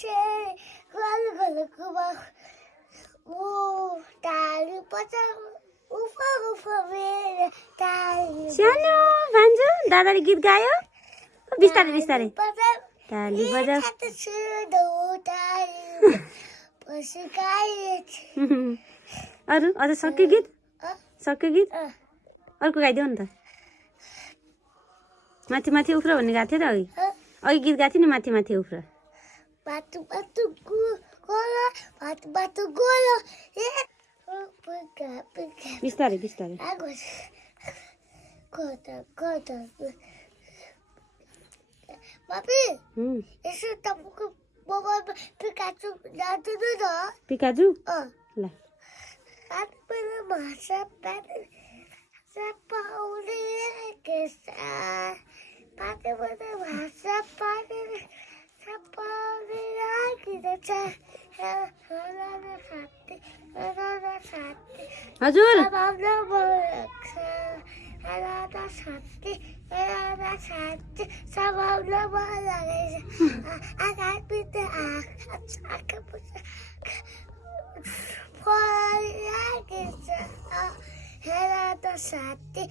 Gol, gol, gol. Tali patang. Ufa, ufa, mere. Tali. सानो भान्जु दादाले गीत गायो बिस्तारै बिस्तारै patang. ताली बजा Kata sudah tali. Pasukait. अरू अझ सक्यो गीत सक्यो गीत Ah. अर्को गाइदेऊ नि त माथि माथि उफ्र भन्ने गाएको थियो त अघि अघि गीत गाएको थियो नि माथि माथि उफ्र Batu batu gola, batu batu gola. Pega, pega. बिस्तारै बिस्तारै Agus. Kota, kota. Papi, eso tampoco bawa Pikachu jatuh tu dah. पिकाजु Oh, ल tapi pada masa pada siapa udah kesal. Pada masa pada siapa udah kita cah. Helada sate. हजुर Sababna balaksa. Helada sate. Sababna balaksa. Akan kita akan kita. Helada sate.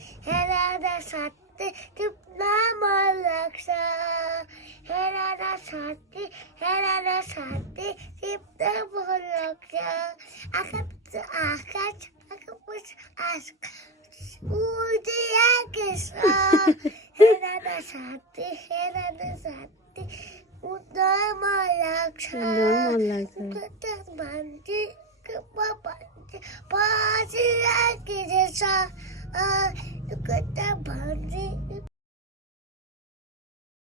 Tipna balaksa. Helada sate. Tipna balaksa. Akan kita akan udah kesal. Helada sate. Udah malaksa. मन लाग्छ